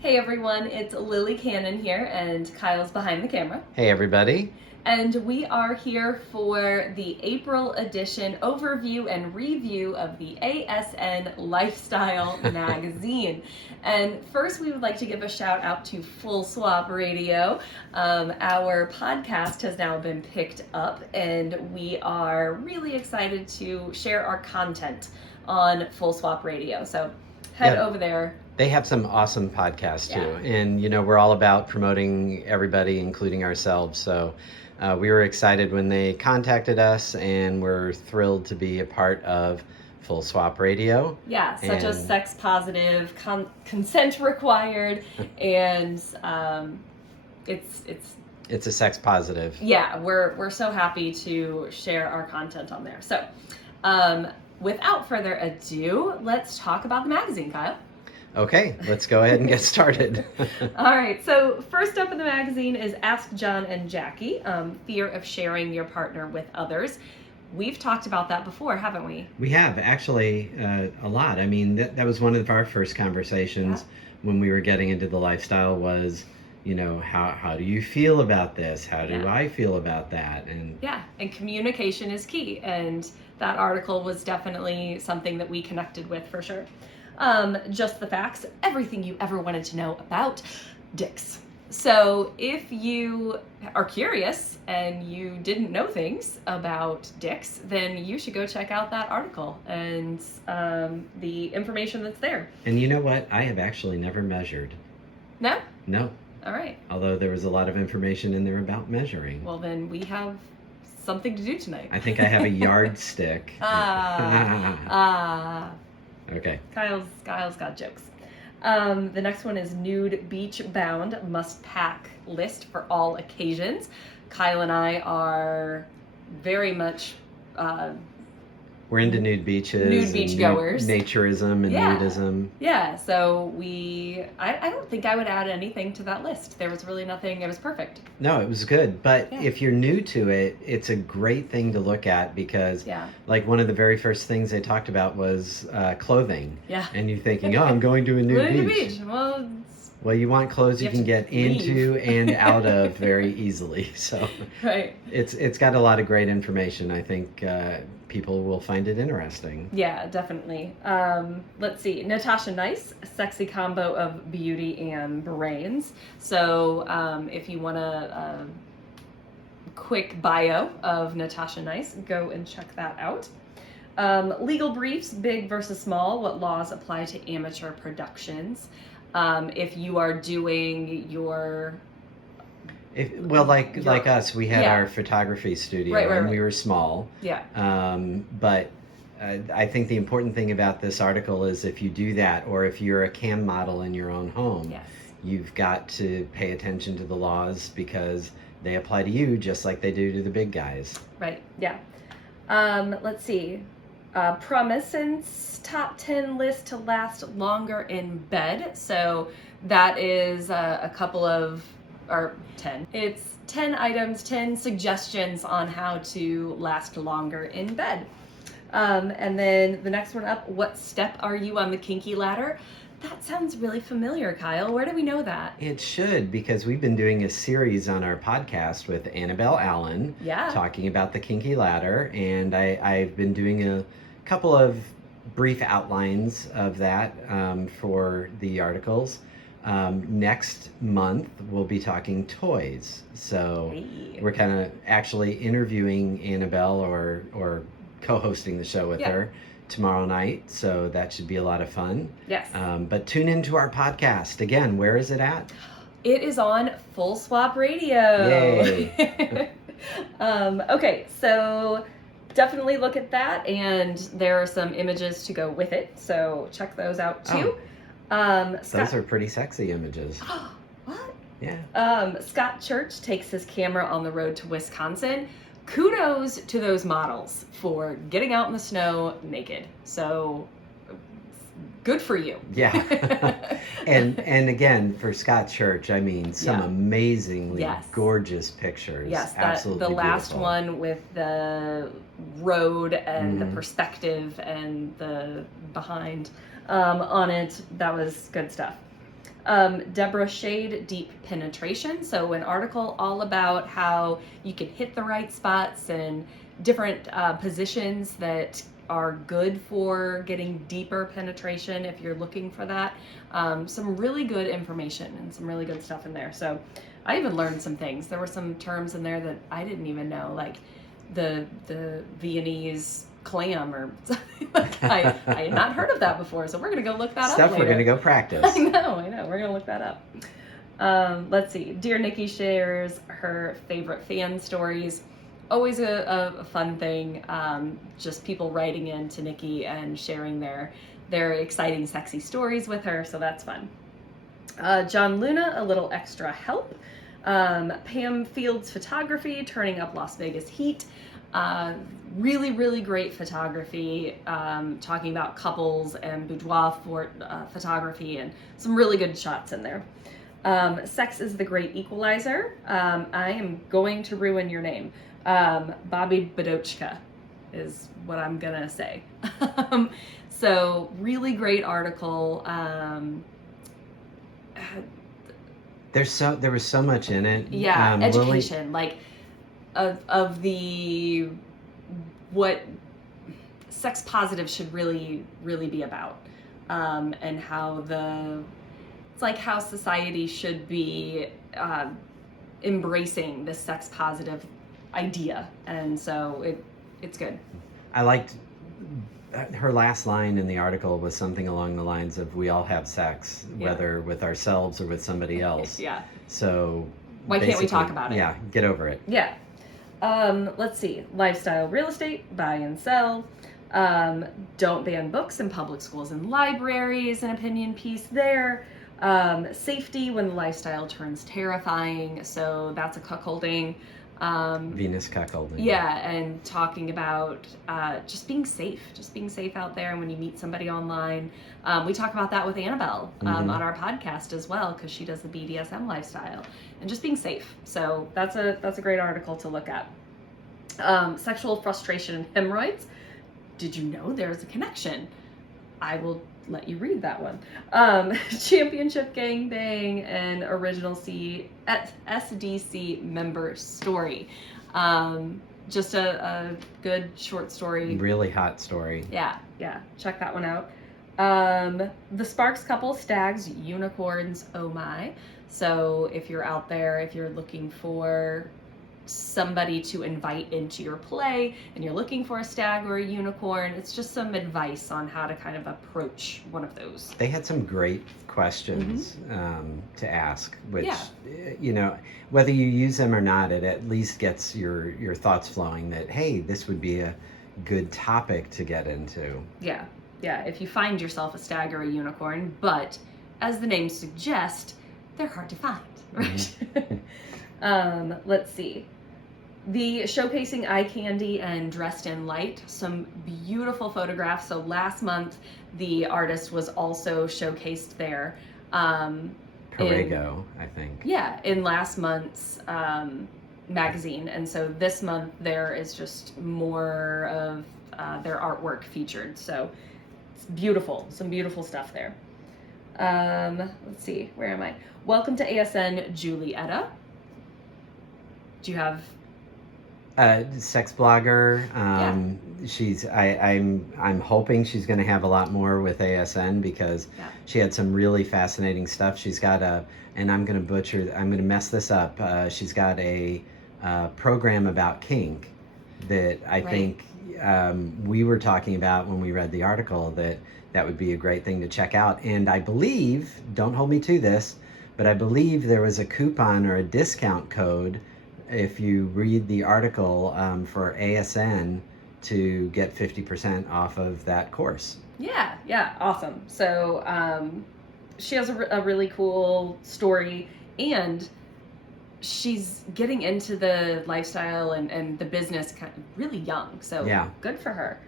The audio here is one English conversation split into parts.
Hey everyone, it's Lily Canon here and Kyle's behind the camera. Hey everybody. And we are here for the April edition overview and review of the ASN Lifestyle Magazine. And first we would like to give a shout out to Full Swap Radio. Our podcast has now been picked up and we are really excited to share our content on Full Swap Radio. So head over there. They have some awesome podcasts too. And, we're all about promoting everybody, including ourselves. So we were excited when they contacted us and we're thrilled to be a part of Full Swap Radio. Yeah, such a sex positive, consent required, and it's a sex positive. Yeah, we're so happy to share our content on there. So without further ado, let's talk about the magazine, Kyle. Okay, let's go ahead and get started. All right, so first up in the magazine is Ask John and Jackie, fear of sharing your partner with others. We've talked about that before, haven't we? We have, actually, a lot. I mean, that was one of our first conversations when we were getting into the lifestyle was, how do you feel about this? How do I feel about that? And communication is key, and that article was definitely something that we connected with for sure. Just the facts, everything you ever wanted to know about dicks. So if you are curious and you didn't know things about dicks, then you should go check out that article and the information that's there. And you know what? I have actually never measured. No? No. All right. Although there was a lot of information in there about measuring. Well, then we have something to do tonight. I think I have a yardstick. Okay. Kyle's got jokes. The next one is nude beach bound must pack list for all occasions. Kyle and I are very much we're into nude beaches, nude beach goers, naturism and nudism. Yeah, so I don't think I would add anything to that list. There was really nothing. It was perfect. No, it was good. But if you're new to it, it's a great thing to look at because like one of the very first things they talked about was clothing. Yeah. And you're thinking, I'm going to a nude beach. Well, you want clothes you can get into and out of very easily. So it's got a lot of great information. I think people will find it interesting. Yeah, definitely. Let's see. Natasha Nice, a sexy combo of beauty and brains. So if you want a quick bio of Natasha Nice, go and check that out. Legal briefs, big versus small, what laws apply to amateur productions. If you are doing your... like us, we had our photography studio and we were small. Yeah. But I think the important thing about this article is if you do that, or if you're a cam model in your own home, you've got to pay attention to the laws because they apply to you just like they do to the big guys. Right, yeah. Let's see. Promisance top 10 list to last longer in bed. So that is a couple of, or 10. It's 10 items, 10 suggestions on how to last longer in bed. And then the next one up, what step are you on the kinky ladder? That sounds really familiar, Kyle. Where do we know that? It should, because we've been doing a series on our podcast with Annabelle Allen talking about the kinky ladder, and I've been doing a couple of brief outlines of that for the articles. Next month, we'll be talking toys. So we're kind of actually interviewing Annabelle or co-hosting the show with her tomorrow night, so that should be a lot of fun. Yes. But tune into our podcast. Again, where is it at? It is on Full Swap Radio. Yay. Okay, so definitely look at that, and there are some images to go with it, so check those out too. Those are pretty sexy images. What? Yeah. Scott Church takes his camera on the road to Wisconsin. Kudos to those models for getting out in the snow naked. So good for you. Yeah. and again, for Scott Church, I mean, some amazingly gorgeous pictures. Yes, absolutely the last beautiful. one with the road and the perspective and the behind on it, that was good stuff. Deborah Shade, Deep Penetration. So an article all about how you can hit the right spots and different positions that are good for getting deeper penetration if you're looking for that. Some really good information and some really good stuff in there. So I even learned some things. There were some terms in there that I didn't even know, like the Viennese clam or something. Like I had not heard of that before, so we're gonna go look that up Stuff later. We're gonna go practice. I know, we're gonna look that up. Let's see. Dear Nikki shares her favorite fan stories. Always a fun thing. Just people writing in to Nikki and sharing their exciting, sexy stories with her, so that's fun. John Luna, a little extra help. Pam Fields Photography, turning up Las Vegas heat. Really, really great photography, talking about couples and boudoir photography and some really good shots in there. Sex is the Great Equalizer. I am going to ruin your name. Bobbi Bidochka is what I'm gonna say. So really great article. There was so much in it. Yeah, education, like of the what sex positive should really be about, and how it's like how society should be embracing this sex positive idea, and so it's good. I liked her last line in the article was something along the lines of, we all have sex, whether with ourselves or with somebody else. Yeah. So why can't we talk about it? Yeah, get over it. Yeah. Let's see. Lifestyle real estate, buy and sell. Don't ban books in public schools and libraries, an opinion piece there. Safety when the lifestyle turns terrifying. So that's a cuckolding. Venus cuckolding. Yeah, and talking about just being safe out there. And when you meet somebody online, we talk about that with Annabelle on our podcast as well, because she does the BDSM lifestyle and just being safe. So that's a great article to look at. Sexual frustration and hemorrhoids. Did you know there's a connection? I will let you read that one. Championship gangbang and original SDC member story. Just a good short story. Really hot story. Yeah. Check that one out. The Sparks couple, stags, unicorns, oh my. So if you're out there, if you're looking for somebody to invite into your play and you're looking for a stag or a unicorn, it's just some advice on how to kind of approach one of those. They had some great questions to ask, which you know, whether you use them or not, it at least gets your thoughts flowing that, hey, this would be a good topic to get into. Yeah, if you find yourself a stag or a unicorn, but as the names suggest, they're hard to find, right? Let's see. The showcasing eye candy and dressed in light, some beautiful photographs. So last month, the artist was also showcased there. Perego, I think. Yeah, in last month's magazine. And so this month, there is just more of their artwork featured. So it's beautiful, some beautiful stuff there. Let's see, where am I? Welcome to ASN, Julietta. Do you have sex blogger? I'm hoping she's going to have a lot more with ASN, because she had some really fascinating stuff. She's got and I'm going to mess this up. She's got a program about kink that I think we were talking about when we read the article, that would be a great thing to check out. And I believe, don't hold me to this, but I believe there was a coupon or a discount code if you read the article for ASN to get 50% off of that course. Yeah, awesome. So she has a really cool story, and she's getting into the lifestyle and the business really young. So good for her.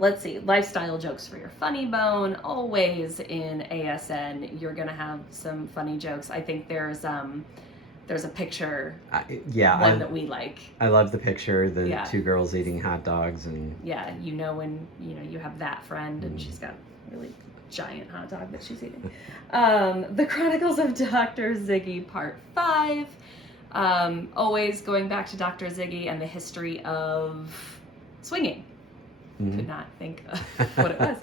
Let's see, lifestyle jokes for your funny bone. Always in ASN, you're gonna have some funny jokes. I think there's a picture, one that we like. I love the picture, the two girls eating hot dogs, and when you have that friend and she's got really giant hot dog that she's eating. The Chronicles of Dr. Ziggy Part 5. Always going back to Dr. Ziggy and the history of swinging. Could not think of what it was.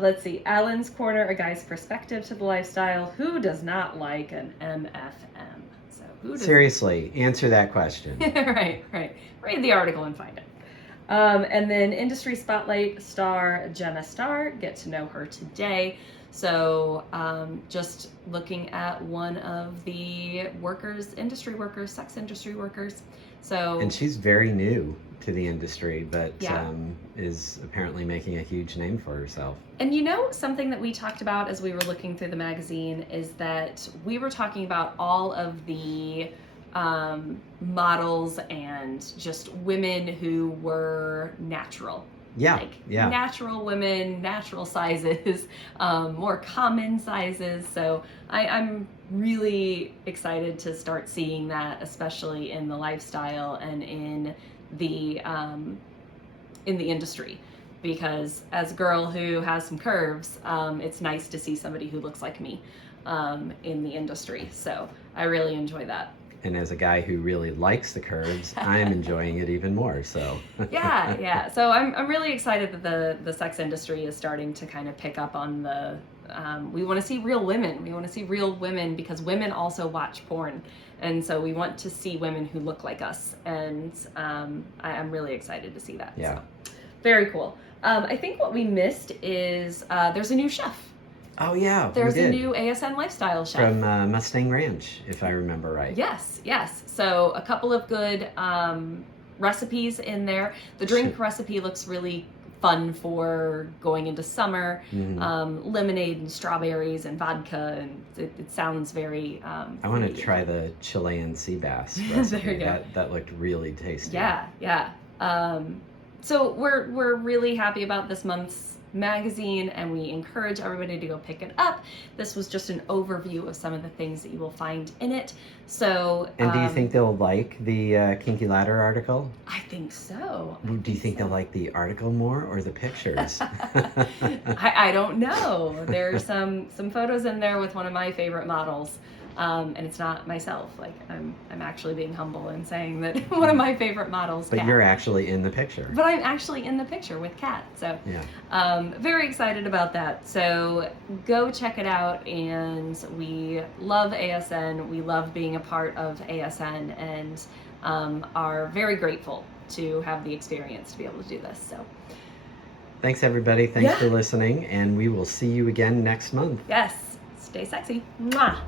Let's see. Alan's Corner, a guy's perspective to the lifestyle. Who does not like an MFM? So who does Seriously, answer that question. Right. Read the article and find it. And then Industry Spotlight star Jenna Starr. Get to know her today. So just looking at one of the industry workers, sex industry workers. So, and she's very new to the industry, but is apparently making a huge name for herself. And something that we talked about as we were looking through the magazine is that we were talking about all of the models and just women who were natural. Natural women, natural sizes, more common sizes. So I'm really excited to start seeing that, especially in the lifestyle and in the industry. Because as a girl who has some curves, it's nice to see somebody who looks like me in the industry. So I really enjoy that. And as a guy who really likes the curves, I'm enjoying it even more. So yeah. So I'm really excited that the sex industry is starting to kind of pick up on the. We want to see real women. We want to see real women because women also watch porn, and so we want to see women who look like us. And I'm really excited to see that. Yeah. So, very cool. I think what we missed is there's a new chef. Oh yeah, there's a new ASN Lifestyle chef from Mustang Ranch, if I remember right. Yes. So a couple of good recipes in there. The drink recipe looks really fun for going into summer. Lemonade and strawberries and vodka, and it sounds very. I want to try the Chilean sea bass recipe. There you go. That looked really tasty. Yeah. So we're really happy about this month's magazine, and we encourage everybody to go pick it up. This was just an overview of some of the things that you will find in it. So and do you think they'll like the Kinky Ladder article? I think so. Do you think they'll like the article more or the pictures? I don't know. There's some photos in there with one of my favorite models. And it's not myself. Like I'm actually being humble and saying that one of my favorite models. But Kat. You're actually in the picture. But I'm actually in the picture with Kat. So very excited about that. So go check it out. And we love ASN. We love being a part of ASN, and are very grateful to have the experience to be able to do this. So. Thanks everybody. Thanks for listening, and we will see you again next month. Yes. Stay sexy. Mwah.